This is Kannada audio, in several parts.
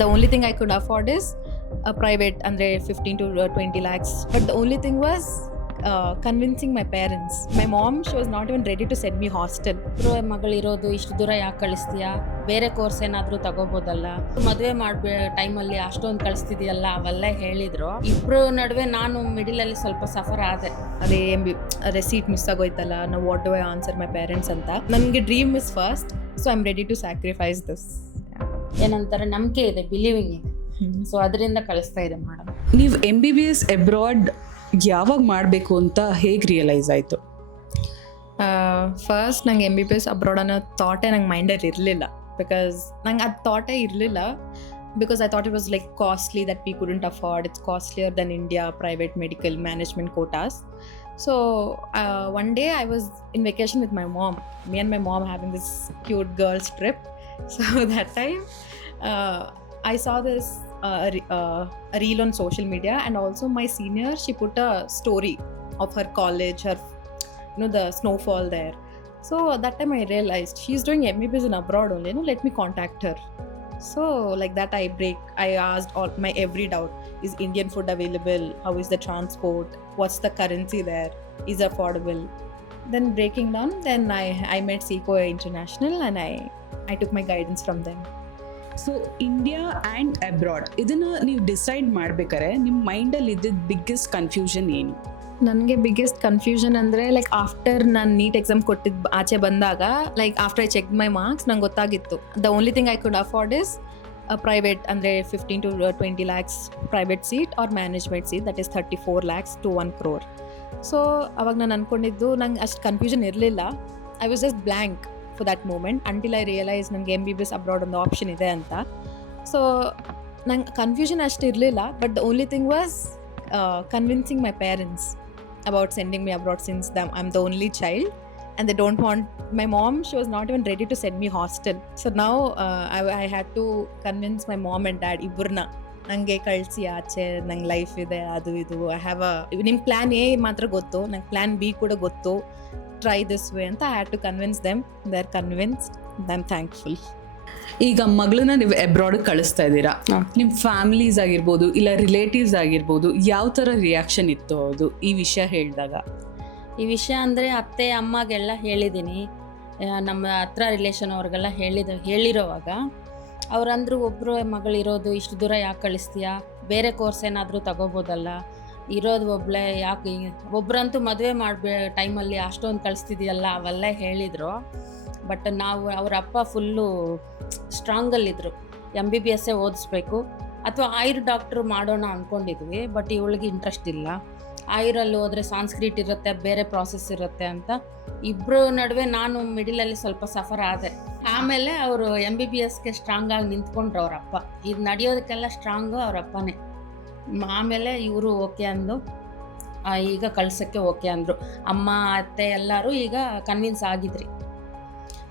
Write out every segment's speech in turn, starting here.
The only thing I could afford is a private andre 15 to 20 lakhs. But the only thing was convincing my parents. My mom, she was not even ready to send me hostel. ಮಗಳಿರೋದು ಇಷ್ಟು ದೂರ ಯಾಕೆ ಕಳಿಸ್ತೀಯಾ, ಬೇರೆ ಕೋರ್ಸ್ ಏನಾದರೂ ತಗೋಬೋದಲ್ಲ, ಮದುವೆ ಮಾಡ್ಬೇ ಟೈಮಲ್ಲಿ ಅಷ್ಟೊಂದು ಕಳಿಸ್ತಿದೆಯಲ್ಲ ಅವೆಲ್ಲ ಹೇಳಿದ್ರು. ಇಬ್ರು ನಡುವೆ ನಾನು ಮಿಡಿಲಲ್ಲಿ ಸ್ವಲ್ಪ ಸಫರ್ ಆದೆ. ಅದೇ ಸೀಟ್ ಮಿಸ್ ಆಗೋಯ್ತಲ್ಲ, ನಾವು what do I answer my parents ಅಂತ. ನನಗೆ dream is first, so I am ready to sacrifice this. ಏನಂತಾರೆ, ನಂಬಿಕೆ ಇದೆ, ಬಿಲೀವಿಂಗ್ ಇದೆ. ಸೊ ಅದರಿಂದ ಕಳಿಸ್ತಾ ಇದೆ ಮೇಡಮ್. ನೀವು MBBS ಅಬ್ರಾಡ್ ಯಾವಾಗ ಮಾಡಬೇಕು ಅಂತ ಹೇಗೆ ರಿಯಲೈಸ್ ಆಯಿತು? ಫಸ್ಟ್ ನಂಗೆ MBBS ಅಬ್ರಾಡ್ ಅನ್ನೋ ಥಾಟೇ ನಂಗೆ ಮೈಂಡಲ್ಲಿ ಇರಲಿಲ್ಲ. ಬಿಕಾಸ್ ನಂಗೆ ಅದು ಥಾಟೇ ಇರಲಿಲ್ಲ. Because I thought it was like costly, that we couldn't afford. It's costlier than India private medical management quotas. So one day I was in vacation with my mom. Me and my mom having this cute girls trip. So that time I saw this a reel on social media, and also my senior, she put a story of her college, her the snowfall there. So that time I realized she's doing MBBS in abroad only. Let me contact her. So like that I asked all my every doubt. Is Indian food available? How is the transport? What's the currency there? Is affordable? Then breaking down, then I met Seco International, and I took my guidance from them. So India and abroad ಇದನ್ನು ನೀವು ಡಿಸೈಡ್ ಮಾಡ್ಬೇಕಾದ್ರೆ ನಿಮ್ಮ ಮೈಂಡಲ್ಲಿ ಇದ್ದಿದ್ದು ಬಿಗ್ಗೆಸ್ಟ್ ಕನ್ಫ್ಯೂಷನ್ ಏನು? ನನಗೆ ಬಿಗ್ಗೆಸ್ಟ್ ಕನ್ಫ್ಯೂಷನ್ ಅಂದರೆ ಲೈಕ್ ಆಫ್ಟರ್ ನಾನು ನೀಟ್ ಎಕ್ಸಾಮ್ ಕೊಟ್ಟಿದ್ದು ಆಚೆ ಬಂದಾಗ, like after I check my marks, ನಂಗೆ ಗೊತ್ತಾಗಿತ್ತು the only thing I could afford is private ಅಂದರೆ 15 to 20 lakhs private seat or management seat, that is 34 lakhs to 1 crore. So ಅವಾಗ ನಾನು ಅಂದ್ಕೊಂಡಿದ್ದು, ನಂಗೆ ಅಷ್ಟು ಕನ್ಫ್ಯೂಷನ್ ಇರಲಿಲ್ಲ. I was just blank for that moment until I realise ನನಗೆ MBBS ಅಬ್ರಾಡ್ ಒಂದು ಆಪ್ಷನ್ ಇದೆ ಅಂತ. ಸೊ ನಂಗೆ ಕನ್ಫ್ಯೂಷನ್ ಅಷ್ಟು ಇರಲಿಲ್ಲ. But the only thing was convincing my parents about sending me abroad, since I'm the only child and they don't want. My mom, she was not even ready to send me hostel. So now I had to convince my mom and dad iburna nange kalsi aache, nange life ide adu idu, I have a nim plan A matra gottu, nange plan B kuda gottu, try this way anta I had to convince them. They're convinced, I'm thankful. ಈಗ ಮಗಳನ್ನ ನೀವು ಅಬ್ರಾಡ್ ಕಳಿಸ್ತಾ ಇದ್ದೀರಾ, ನಿಮ್ಮ ಫ್ಯಾಮಿಲೀಸ್ ಆಗಿರ್ಬೋದು ಇಲ್ಲ ರಿಲೇಟಿವ್ಸ್ ಆಗಿರ್ಬೋದು, ಯಾವ ಥರ ರಿಯಾಕ್ಷನ್ ಇತ್ತು ಅದು ಈ ವಿಷಯ ಹೇಳಿದಾಗ? ಈ ವಿಷಯ ಅಂದರೆ ಅತ್ತೆ ಅಮ್ಮಗೆಲ್ಲ ಹೇಳಿದ್ದೀನಿ, ನಮ್ಮ ಹತ್ರ ರಿಲೇಷನ್ ಅವ್ರಿಗೆಲ್ಲ ಹೇಳಿರೋವಾಗ ಅವ್ರಂದ್ರು, ಒಬ್ಬರು ಮಗಳಿರೋದು ಇಷ್ಟು ದೂರ ಯಾಕೆ ಕಳಿಸ್ತೀಯಾ, ಬೇರೆ ಕೋರ್ಸ್ ಏನಾದರೂ ತಗೋಬೋದಲ್ಲ, ಇರೋದು ಒಬ್ಬಳೇ ಯಾಕೆ, ಒಬ್ಬರಂತೂ ಮದುವೆ ಟೈಮಲ್ಲಿ ಅಷ್ಟೊಂದು ಕಳಿಸ್ತಿದೆಯಲ್ಲ ಅವೆಲ್ಲ ಹೇಳಿದರು. ಬಟ್ ನಾವು ಅವ್ರ ಅಪ್ಪ ಫುಲ್ಲು ಸ್ಟ್ರಾಂಗಲ್ಲಿದ್ದರು, MBBS ಓದಿಸ್ಬೇಕು ಅಥವಾ ಆಯುರ್ ಡಾಕ್ಟ್ರು ಮಾಡೋಣ ಅಂದ್ಕೊಂಡಿದ್ವಿ. ಬಟ್ ಇವಳಿಗೆ ಇಂಟ್ರೆಸ್ಟ್ ಇಲ್ಲ, ಆಯುರಲ್ಲಿ ಹೋದರೆ ಸಾಂಸ್ಕ್ರಿಟ್ ಇರುತ್ತೆ, ಬೇರೆ ಪ್ರಾಸೆಸ್ ಇರುತ್ತೆ ಅಂತ. ಇಬ್ಬರು ನಡುವೆ ನಾನು ಮಿಡಿಲಲ್ಲಿ ಸ್ವಲ್ಪ ಸಫರ್ ಆದೆ. ಆಮೇಲೆ ಅವರು MBBSಗೆ ಸ್ಟ್ರಾಂಗಾಗಿ ನಿಂತ್ಕೊಂಡ್ರು ಅವರಪ್ಪ. ಇದು ನಡೆಯೋದಕ್ಕೆಲ್ಲ ಸ್ಟ್ರಾಂಗು ಅವರಪ್ಪನೇ. ಆಮೇಲೆ ಇವರು ಓಕೆ ಅಂದು ಈಗ ಕಳ್ಸೋಕ್ಕೆ ಓಕೆ ಅಂದರು. ಅಮ್ಮ ಅತ್ತೆ ಎಲ್ಲರೂ ಈಗ ಕನ್ವಿನ್ಸ್ ಆಗಿದ್ರಿ.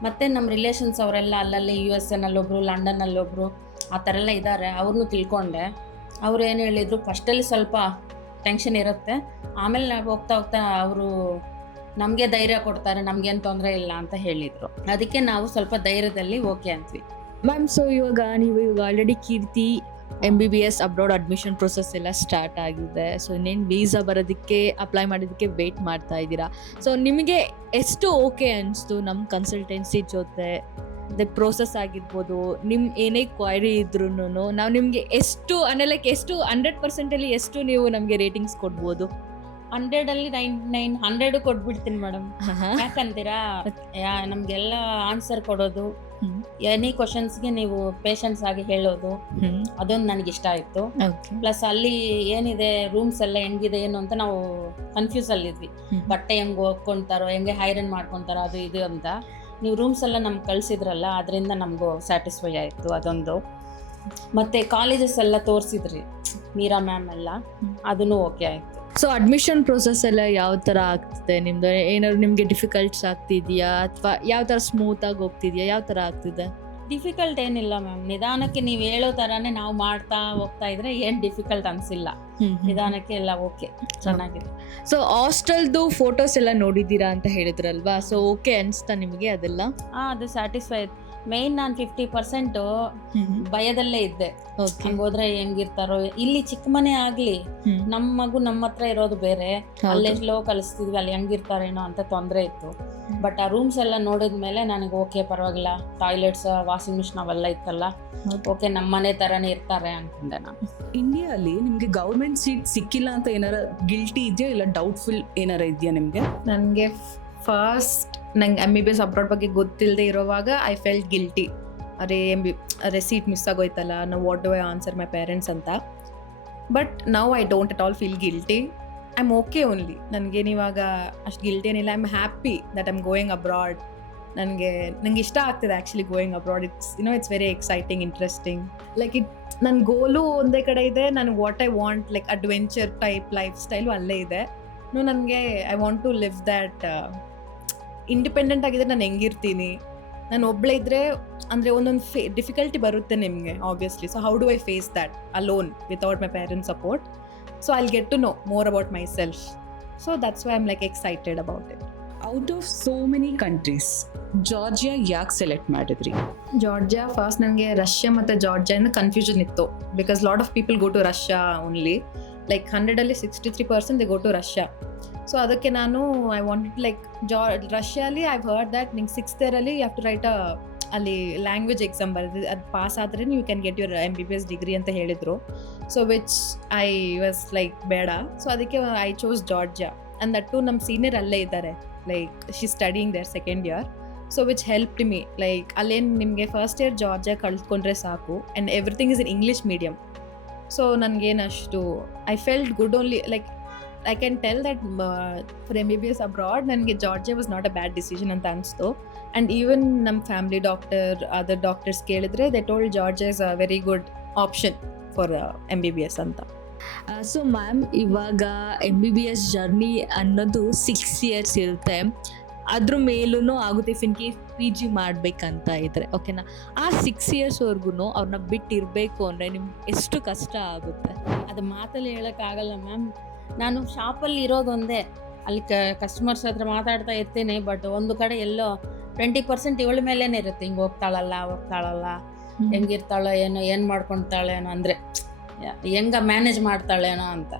ಮತ್ತು ನಮ್ಮ ರಿಲೇಷನ್ಸ್ ಅವರೆಲ್ಲ ಅಲ್ಲಲ್ಲಿ USA ಲಂಡನ್ನಲ್ಲೊಬ್ಬರು ಆ ಥರ ಎಲ್ಲ ಇದ್ದಾರೆ, ಅವ್ರನ್ನೂ ತಿಳ್ಕೊಂಡೆ. ಅವ್ರು ಏನು ಹೇಳಿದರು, ಫಸ್ಟಲ್ಲಿ ಸ್ವಲ್ಪ ಟೆನ್ಷನ್ ಇರುತ್ತೆ, ಆಮೇಲೆ ಹೋಗ್ತಾ ಹೋಗ್ತಾ ಅವರು ನಮಗೆ ಧೈರ್ಯ ಕೊಡ್ತಾರೆ, ನಮಗೇನು ತೊಂದರೆ ಇಲ್ಲ ಅಂತ ಹೇಳಿದರು. ಅದಕ್ಕೆ ನಾವು ಸ್ವಲ್ಪ ಧೈರ್ಯದಲ್ಲಿ ಓಕೆ ಅಂದ್ವಿ. ಮ್ಯಾಮ್, ಸೊ ಇವಾಗ ಆಲ್ರೆಡಿ ಕೀರ್ತಿ MBBS ಅಬ್ರಾಡ್ ಅಡ್ಮಿಷನ್ ಪ್ರೊಸೆಸ್ ಎಲ್ಲ ಸ್ಟಾರ್ಟ್ ಆಗಿದೆ. ಸೊ ಇನ್ನೇನು ವೀಸಾ ಬರೋದಕ್ಕೆ ಅಪ್ಲೈ ಮಾಡೋದಕ್ಕೆ ವೆಯ್ಟ್ ಮಾಡ್ತಾ ಇದ್ದೀರಾ. ಸೊ ನಿಮಗೆ ಎಷ್ಟು ಓಕೆ ಅನಿಸ್ತು ನಮ್ಮ ಕನ್ಸಲ್ಟೆನ್ಸಿ ಜೊತೆ ಪ್ರೋಸೆಸ್ ಆಗಿರ್ಬೋದು, ನಿಮ್ಮ ಏನೇ ಕ್ವೈರಿ ಇದ್ರೂ ನಾವು ನಿಮಗೆ ಎಷ್ಟು ಲೈಕ್ ಎಷ್ಟು 100%ಅಲ್ಲಿ ಎಷ್ಟು ನೀವು ನಮಗೆ ರೇಟಿಂಗ್ಸ್ ಕೊಡ್ಬೋದು? 100ಅಲ್ಲಿ 99 ಕೊಟ್ಬಿಡ್ತೀನಿ ಮೇಡಮ್. ಯಾಕಂತೀರಾ, ನಮಗೆಲ್ಲ ಆನ್ಸರ್ ಕೊಡೋದು, ಎನಿ ಕ್ವಶನ್ಸ್ಗೆ ನೀವು ಪೇಷನ್ಸ್ ಆಗಿ ಹೇಳೋದು, ಅದೊಂದು ನನಗೆ ಇಷ್ಟ ಆಯಿತು. ಪ್ಲಸ್ ಅಲ್ಲಿ ಏನಿದೆ, ರೂಮ್ಸ್ ಎಲ್ಲ ಹೆಂಗಿದೆ ಏನು ಅಂತ ನಾವು ಕನ್ಫ್ಯೂಸ್ ಅಲ್ಲಿದ್ವಿ. ಬಟ್ಟೆ ಹೆಂಗೆ ಹೋಗ್ಕೊಳ್ತಾರೋ, ಹೆಂಗೆ ಹೈರನ್ ಮಾಡ್ಕೊತಾರೋ ಅದು ಇದು ಅಂತ. ನೀವು ರೂಮ್ಸ್ ಎಲ್ಲ ನಮ್ಗೆ ಕಳಿಸಿದ್ರಲ್ಲ, ಅದರಿಂದ ನಮಗೂ ಸ್ಯಾಟಿಸ್ಫೈ ಆಯಿತು ಅದೊಂದು. ಮತ್ತು ಕಾಲೇಜಸ್ ಎಲ್ಲ ತೋರಿಸಿದ್ರಿ, ಮೀರಾ ಮ್ಯಾಮ್ ಎಲ್ಲ, ಅದನ್ನು ಓಕೆ ಆಯಿತು. ಸೊ ಅಡ್ಮಿಷನ್ ಪ್ರೊಸೆಸ್ ಎಲ್ಲ ಯಾವ ಥರ ಆಗ್ತಿದೆ ನಿಮ್ಮದು? ಏನಾದ್ರು ನಿಮಗೆ ಡಿಫಿಕಲ್ಟ್ಸ್ ಆಗ್ತಿದೆಯಾ ಅಥವಾ ಯಾವ ಥರ ಸ್ಮೂತಾಗಿ ಹೋಗ್ತಿದೆಯಾ, ಯಾವ ಥರ ಆಗ್ತಿದೆ? ಡಿಫಿಕಲ್ಟ್ ಏನಿಲ್ಲ ಮ್ಯಾಮ್, ನಿಧಾನಕ್ಕೆ ನೀವು ಹೇಳೋ ಥರನೇ ನಾವು ಮಾಡ್ತಾ ಹೋಗ್ತಾ ಇದ್ರೆ ಏನು ಡಿಫಿಕಲ್ಟ್ ಅನಿಸಿಲ್ಲ. ನಿಧಾನಕ್ಕೆ ಎಲ್ಲ ಓಕೆ, ಚೆನ್ನಾಗಿದೆ. ಸೊ ಹಾಸ್ಟೆಲ್ದು ಫೋಟೋಸ್ ಎಲ್ಲ ನೋಡಿದ್ದೀರಾ ಅಂತ ಹೇಳಿದ್ರಲ್ವಾ, ಸೊ ಓಕೆ ಅನಿಸ್ತಾ ನಿಮಗೆ ಅದೆಲ್ಲ? ಅದು ಸ್ಯಾಟಿಸ್ಫೈ. ಮೇಯ್ನ್ ನಾನು 50% ಭಯದಲ್ಲೇ ಇದ್ದೆ. ಓಕೆ. ಹಂಗೆ ಹೋದ್ರೆ ಹೆಂಗಿರ್ತಾರೋ, ಇಲ್ಲಿ ಚಿಕ್ಕ ಮನೆ ಆಗ್ಲಿ ನಮ್ಮ ಮಗು ನಮ್ಮ ಹತ್ರ ಇರೋದು ಬೇರೆ, ಅಲ್ಲೆಲ್ಲೋ ಕಲಿಸ್ತಿದ್ವಿ, ಅಲ್ಲಿ ಹೆಂಗಿರ್ತಾರೇನೋ ಅಂತ ತೊಂದರೆ ಇತ್ತು. ಬಟ್ ಆ ರೂಮ್ಸ್ ಎಲ್ಲ ನೋಡಿದ್ಮೇಲೆ ನನಗೆ ಓಕೆ ಪರವಾಗಿಲ್ಲ, ಟಾಯ್ಲೆಟ್ಸ್, ವಾಷಿಂಗ್ ಮಿಷಿನ್ ಅವೆಲ್ಲ ಇತ್ತಲ್ಲ, ಓಕೆ ನಮ್ಮ ಮನೆ ಥರನೇ ಇರ್ತಾರೆ ಅನ್ಕೊಂಡೆ ನಾನು. ಇಂಡಿಯಾಲಿ ನಿಮ್ಗೆ ಗೌರ್ಮೆಂಟ್ ಸೀಟ್ ಸಿಕ್ಕಿಲ್ಲ ಅಂತ ಏನಾರ ಗಿಲ್ಟಿ ಇದೆಯಾ, ಇಲ್ಲ ಡೌಟ್ಫುಲ್ ಏನಾರ ಇದೆಯಾ ನಿಮ್ಗೆ? ನನಗೆ ಫಸ್ಟ್ ನಂಗೆ MBBS ಅಬ್ರಾಡ್ ಬಗ್ಗೆ ಗೊತ್ತಿಲ್ಲದೆ ಇರೋವಾಗ ಐ ಫೆಲ್ಟ್ ಗಿಲ್ಟಿ. ಅರೆ ಸೀಟ್ ಮಿಸ್ ಆಗೋಯ್ತಲ್ಲ, ನಾವು what do I answer my parents ಅಂತ. But now I don't at all feel guilty. I am okay only. ನನಗೇನಿವಾಗ ಅಷ್ಟು ಗಿಲ್ಟಿ ಏನಿಲ್ಲ. I am happy that I am going abroad. ನಂಗೆ ಇಷ್ಟ ಆಗ್ತಿದೆ actually going abroad. It's very exciting, interesting. Like ನನ್ನ ಗೋಲು ಒಂದೇ ಕಡೆ ಇದೆ. ನನಗೆ what I want like adventure type lifestyle ಅಲ್ಲೇ ಇದೆ. ನನಗೆ I want to live that independent ಆಗಿದ್ರೆ ನಾನು ಹೆಂಗಿರ್ತೀನಿ. ನಾನು ಒಬ್ಬಳೇ ಇದ್ದರೆ ಅಂದರೆ ಒಂದೊಂದು ಡಿಫಿಕಲ್ಟಿ ಬರುತ್ತೆ ನಿಮಗೆ obviously. So how do I face that alone without my parents support? So I will get to know more about myself. So that's why I am like excited about it. Out of so many countries Georgia ಯಾಕೆ ಸೆಲೆಕ್ಟ್ ಮಾಡಿದ್ರಿ? ಜಾರ್ಜಿಯಾ ಫಸ್ಟ್ ನನಗೆ ರಷ್ಯಾ ಮತ್ತು ಜಾರ್ಜಿಯಾಯಿಂದ ಕನ್ಫ್ಯೂಷನ್ ಇತ್ತು. Because lot of people go to Russia only. Like 100ಅಲ್ಲಿ 63% they go to Russia. So ಅದಕ್ಕೆ ನಾನು ಐ ವಾಂಟೆಡ್ ಲೈಕ್ ರಷ್ಯಾಲಿ ಐ ಹರ್ಡ್ ದ್ಯಾಟ್ ನಿಂಗೆ 6th ಇಯರಲ್ಲಿ ಯು ಹ್ಯಾವ್ ಟು ರೈಟ್ ಅಲ್ಲಿ ಲ್ಯಾಂಗ್ವೇಜ್ ಎಕ್ಸಾಮ್ ಬರೆದಿದ್ದು, ಅದು ಪಾಸ್ ಆದರೆ you can get your MBBS degree ಅಂತ ಹೇಳಿದರು. So which I was like ಬೇಡ. ಸೊ ಅದಕ್ಕೆ I chose Georgia. And that to ನಮ್ಮ ಸೀನಿಯರ್ ಅಲ್ಲೇ ಇದ್ದಾರೆ, like she studying there 2nd year. So which helped me. Like ಅಲ್ಲೇನು ನಿಮಗೆ ಫಸ್ಟ್ ಇಯರ್ ಜಾರ್ಜಿಯಾ ಕಲ್ತ್ಕೊಂಡ್ರೆ ಸಾಕು, and everything is in English medium. So ನನಗೇನಷ್ಟು I felt good only. Like I can tell that for MBBS abroad, ನನಗೆ Georgia was not a bad decision ಅಂತ ಅನಿಸ್ತು. ಆ್ಯಂಡ್ ಈವನ್ ನಮ್ಮ ಫ್ಯಾಮಿಲಿ ಡಾಕ್ಟರ್, ಅದರ್ ಡಾಕ್ಟರ್ಸ್ ಕೇಳಿದ್ರೆ they told Georgia is a very good option for MBBS ಅಂತ. ಸೊ ಮ್ಯಾಮ್, ಇವಾಗ MBBS ಜರ್ನಿ ಅನ್ನೋದು 6 years ಇರುತ್ತೆ. ಅದ್ರ ಮೇಲೂ ಆಗುತ್ತೆ ಇಫ್ ಇನ್ ಕೇಸ್ PG ಮಾಡಬೇಕಂತ ಇದ್ರೆ, ಓಕೆನಾ? ಆ 6 yearsವರೆಗೂ ಅವ್ರನ್ನ ಬಿಟ್ಟಿರಬೇಕು ಅಂದರೆ ನಿಮ್ಗೆ ಎಷ್ಟು ಕಷ್ಟ ಆಗುತ್ತೆ? ಅದು ಮಾತಲ್ಲಿ ಹೇಳೋಕ್ಕಾಗಲ್ಲ ಮ್ಯಾಮ್. ನಾನು ಶಾಪಲ್ಲಿ ಇರೋದೊಂದೇ, ಅಲ್ಲಿ ಕಸ್ಟಮರ್ಸ್ ಹತ್ರ ಮಾತಾಡ್ತಾ ಇರ್ತೀನಿ. ಬಟ್ ಒಂದು ಕಡೆ ಎಲ್ಲೋ 20% ಇವಳ ಮೇಲೇ ಇರುತ್ತೆ. ಹಿಂಗೆ ಹೋಗ್ತಾಳಲ್ಲ, ಹೆಂಗಿರ್ತಾಳೋ ಏನೋ, ಏನು ಮಾಡ್ಕೊಳ್ತಾಳೇನೋ, ಅಂದರೆ ಹೆಂಗ ಮ್ಯಾನೇಜ್ ಮಾಡ್ತಾಳೇನೋ ಅಂತ.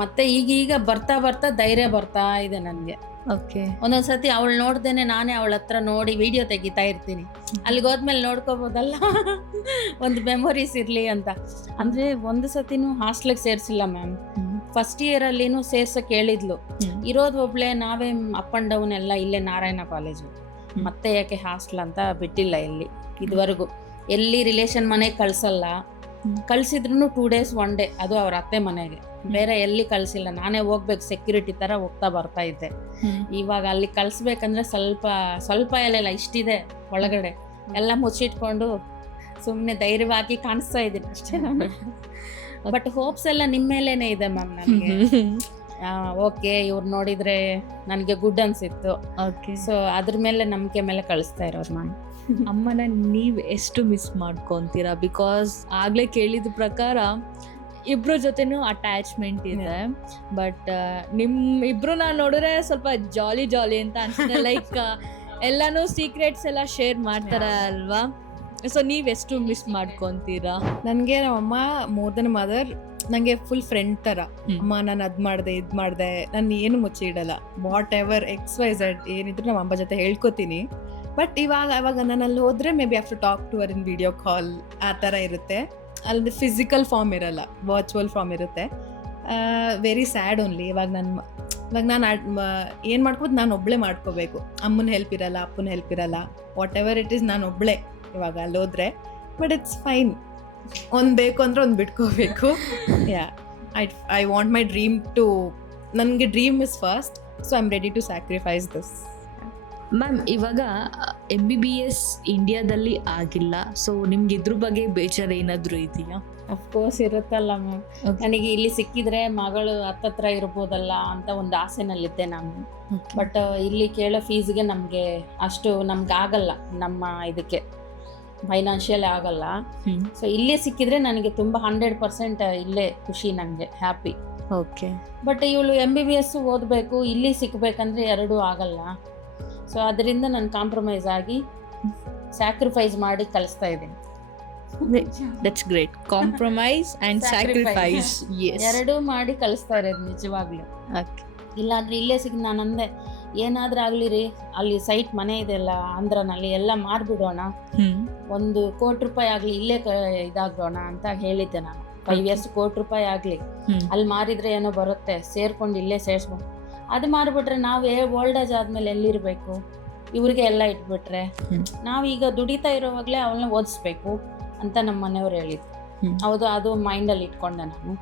ಮತ್ತೆ ಈಗ ಬರ್ತಾ ಧೈರ್ಯ ಬರ್ತಾ ಇದೆ ನನಗೆ. ಓಕೆ. ಒಂದೊಂದ್ಸತಿ ಅವಳು ನೋಡ್ದೇನೆ ನಾನೇ ಅವಳ ಹತ್ರ ನೋಡಿ ವಿಡಿಯೋ ತೆಗಿತಾ ಇರ್ತೀನಿ. ಅಲ್ಲಿಗೆ ಹೋದ್ಮೇಲೆ ನೋಡ್ಕೋಬೋದಲ್ಲ, ಒಂದು ಮೆಮೊರೀಸ್ ಇರಲಿ ಅಂತ. ಅಂದರೆ ಒಂದು ಸತಿನೂ ಹಾಸ್ಟೆಲ್ಗೆ ಸೇರಿಸಿಲ್ಲ ಮ್ಯಾಮ್. ಫಸ್ಟ್ ಇಯರಲ್ಲಿನೂ ಸೇರ್ಸಕ್ಕೆ ಹೇಳಿದ್ಲು. ಇರೋದು ಒಬ್ಳೆ, ನಾವೇ ಅಪ್ ಆ್ಯಂಡ್ ಡೌನ್ ಎಲ್ಲ ಇಲ್ಲೇ ನಾರಾಯಣ ಕಾಲೇಜು. ಮತ್ತೆ ಯಾಕೆ ಹಾಸ್ಟೆಲ್ ಅಂತ ಬಿಟ್ಟಿಲ್ಲ ಇಲ್ಲಿ ಇದುವರೆಗೂ. ಎಲ್ಲಿ ರಿಲೇಷನ್ ಮನೆಗೆ ಕಳ್ಸಲ್ಲ. ಕಳ್ಸಿದ್ರು 2 days 1 day, ಅದು ಅವ್ರ ಅತ್ತೆ ಮನೆಗೆ. ಬೇರೆ ಎಲ್ಲಿ ಕಳ್ಸಿಲ್ಲ. ನಾನೇ ಹೋಗ್ಬೇಕು, ಸೆಕ್ಯೂರಿಟಿ ಥರ ಹೋಗ್ತಾ ಬರ್ತಾ ಇದ್ದೆ. ಇವಾಗ ಅಲ್ಲಿ ಕಳ್ಸ್ಬೇಕಂದ್ರೆ ಸ್ವಲ್ಪ ಎಲ್ಲ ಇಷ್ಟಿದೆ ಒಳಗಡೆ ಎಲ್ಲ ಮುಚ್ಚಿಟ್ಕೊಂಡು ಸುಮ್ಮನೆ ಧೈರ್ಯವಾಗಿ ಕಾಣಿಸ್ತಾ ಇದ್ದೀನಿ ಅಷ್ಟೇ ನಾನು. ಬಟ್ ಹೋಪ್ಸ್ ಎಲ್ಲ ನಿಮ್ಮ ಮೇಲೇನೆ ಇದೆ ಮ್ಯಾಮ್ ನನಗೆ. ಓಕೆ, ಇವ್ರು ನೋಡಿದ್ರೆ ನನಗೆ ಗುಡ್ ಅನ್ಸಿತ್ತು. ಓಕೆ. ಸೊ ಅದ್ರ ಮೇಲೆ ನಂಬಿಕೆ ಮೇಲೆ ಕಳಿಸ್ತಾ ಇರೋರು ನಾನು. ಅಮ್ಮನ ನೀವು ಎಷ್ಟು ಮಿಸ್ ಮಾಡ್ಕೊತೀರಾ? ಬಿಕಾಸ್ ಆಗಲೇ ಕೇಳಿದ ಪ್ರಕಾರ ಇಬ್ಬರ ಜೊತೆನೂ ಅಟ್ಯಾಚ್ಮೆಂಟ್ ಇದೆ. ಬಟ್ ಇಬ್ಬರನ್ನ ನೋಡಿದ್ರೆ ಸ್ವಲ್ಪ ಜಾಲಿ ಅಂತ ಅನ್ಸುತ್ತೆ. ಲೈಕ್ ಎಲ್ಲಾನು ಸೀಕ್ರೆಟ್ಸ್ ಎಲ್ಲ ಶೇರ್ ಮಾಡ್ತಾರೆ ಅಲ್ವಾ? ಸೊ ನೀವೆಷ್ಟು ಮಿಸ್ ಮಾಡ್ಕೊತೀರಾ? ನನಗೆ ನಮ್ಮಮ್ಮ ಮೋರ್ ದನ್ ಮದರ್, ನನಗೆ ಫುಲ್ ಫ್ರೆಂಡ್ ಥರ. ಅಮ್ಮ ನಾನು ಅದು ಮಾಡಿದೆ, ಇದು ಮಾಡಿದೆ, ನಾನು ಏನು ಮುಚ್ಚಿ ಇಡಲ್ಲ. ವಾಟ್ ಎವರ್ XYZ ಏನಿದ್ರು ನಮ್ಮ ಅಮ್ಮ ಜೊತೆ ಹೇಳ್ಕೊತೀನಿ. ಬಟ್ ಇವಾಗ ನಾನು ಅಲ್ಲಿ ಹೋದರೆ maybe have to talk to ಅವರ್ ಇನ್ ವಿಡಿಯೋ ಕಾಲ್, ಆ ಥರ ಇರುತ್ತೆ. ಅಲ್ಲಿ ಫಿಸಿಕಲ್ ಫಾರ್ಮ್ ಇರಲ್ಲ, ವರ್ಚುವಲ್ ಫಾರ್ಮ್ ಇರುತ್ತೆ. Very sad only. ಇವಾಗ ನಾನು ಏನು ಮಾಡ್ಕೋಬೋದು, ನಾನು ಒಬ್ಬಳೇ ಮಾಡ್ಕೋಬೇಕು. ಅಮ್ಮನ ಹೆಲ್ಪ್ ಇರಲ್ಲ, ಅಪ್ಪನ ಹೆಲ್ಪ್ ಇರಲ್ಲ. ವಾಟ್ ಎವರ್ ಇಟ್ ಈಸ್, ನಾನು ಒಬ್ಬಳೇ ಇವಾಗ ಅಲ್ಲೋದ್ರೆ. But it's fine. ಒಂದು ಬೇಕು ಅಂದರೆ ಒಂದು ಬಿಟ್ಕೋಬೇಕು. Yeah, I want my dream to, ನನಗೆ dream is first. So I am ready to sacrifice this. Ma'am, ಇವಾಗ MBBS ಇಂಡಿಯಾದಲ್ಲಿ ಆಗಿಲ್ಲ. ಸೊ ನಿಮ್ಗೆ ಇದ್ರ ಬಗ್ಗೆ ಬೇಜಾರು ಏನಾದರೂ ಇದೆಯಾ? ಅಫ್ಕೋರ್ಸ್ ಇರುತ್ತಲ್ಲ ಮ್ಯಾಮ್. ನನಗೆ ಇಲ್ಲಿ ಸಿಕ್ಕಿದ್ರೆ ಮಗಳು ಹತ್ತತ್ರ ಇರ್ಬೋದಲ್ಲ ಅಂತ ಒಂದು ಆಸೆನಲ್ಲಿದ್ದೆ ನಾನು. ಬಟ್ ಇಲ್ಲಿ ಕೇಳೋ ಫೀಸ್ಗೆ ನಮಗೆ ಅಷ್ಟು ನಮ್ಗೆ ಆಗಲ್ಲ, ನಮ್ಮ ಇದಕ್ಕೆ ಫೈನಾನ್ಷಿಯಲ್ ಆಗಲ್ಲ. ಸೊ ಇಲ್ಲೇ ಸಿಕ್ಕಿದ್ರೆ ನನಗೆ ತುಂಬ 100% ಇಲ್ಲೇ ಖುಷಿ, ನನಗೆ ಹ್ಯಾಪಿ. ಓಕೆ. ಬಟ್ ಇವಳು MBBS ಓದಬೇಕು, ಇಲ್ಲಿ ಸಿಕ್ಕಬೇಕಂದ್ರೆ ಎರಡೂ ಆಗಲ್ಲ. ಸೊ ಅದರಿಂದ ನಾನು ಕಾಂಪ್ರಮೈಸ್ ಆಗಿ ಸ್ಯಾಕ್ರಿಫೈಸ್ ಮಾಡಿ ಕಲಿಸ್ತಾ ಇದ್ದೀನಿ. That's great. Compromise and Sacrifice. Sacrifice. ಎರಡೂ ಮಾಡಿ ಕಲಿಸ್ತಾ ಇರೋದು ನಿಜವಾಗ್ಲೂ. ಓಕೆ. ಇಲ್ಲಾಂದ್ರೆ ಇಲ್ಲೇ ನಾನು ಅಂದೆ ಏನಾದ್ರೂ ಆಗಲಿ ರೀ, ಅಲ್ಲಿ ಸೈಟ್ ಮನೆ ಇದೆಲ್ಲ ಆಂಧ್ರನಲ್ಲಿ, ಎಲ್ಲ ಮಾರ್ಬಿಡೋಣ, 1 ಕೋಟಿ ರೂಪಾಯಿ ಆಗಲಿ ಇಲ್ಲೇ ಇದಾಗೋಣ ಅಂತ ಹೇಳಿದ್ದೆ ನಾನು. 5 years ಕೋಟಿ ರೂಪಾಯಿ ಆಗಲಿ, ಅಲ್ಲಿ ಮಾರಿದ್ರೆ ಏನೋ ಬರುತ್ತೆ, ಸೇರ್ಕೊಂಡು ಇಲ್ಲೇ ಸೇರ್ಸ್ಕೊಂಡು. ಅದು ಮಾರ್ಬಿಟ್ರೆ ನಾವು ಓಲ್ಡ್ ಏಜ್ ಆದ್ಮೇಲೆ ಎಲ್ಲಿರಬೇಕು, ಇವ್ರಿಗೆ ಎಲ್ಲ ಇಟ್ಬಿಟ್ರೆ ನಾವೀಗ ದುಡಿತಾ ಇರೋವಾಗಲೇ ಅವಳನ್ನ ಓದಿಸ್ಬೇಕು ಅಂತ ನಮ್ಮ ಮನೆಯವ್ರು ಹೇಳಿದ್ರು. ಹೌದು, ಅದು ಮೈಂಡಲ್ಲಿ ಇಟ್ಕೊಂಡೆ ನಾನು.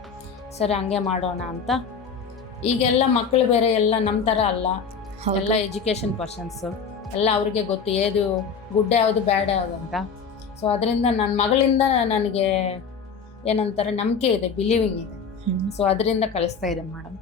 ಸರಿ ಹಂಗೆ ಮಾಡೋಣ ಅಂತ. ಈಗೆಲ್ಲ ಮಕ್ಕಳು ಬೇರೆ ಎಲ್ಲ ನಮ್ಮ ಥರ ಅಲ್ಲ, ಎಲ್ಲ ಎಜುಕೇಷನ್ ಪರ್ಸನ್ಸು, ಎಲ್ಲ ಅವ್ರಿಗೆ ಗೊತ್ತು ಏದು ಗುಡ್ ಯಾವುದು ಬ್ಯಾಡ್ ಯಾವುದು ಅಂತ. ಸೊ ಅದರಿಂದ ನನ್ನ ಮಗಳಿಂದ ನನಗೆ ಏನಂತಾರೆ ನಂಬಿಕೆ ಇದೆ, ಬಿಲೀವಿಂಗ್ ಇದೆ. ಸೊ ಅದರಿಂದ ಕಲಿಸ್ತಾ ಇದೆ ಮೇಡಮ್.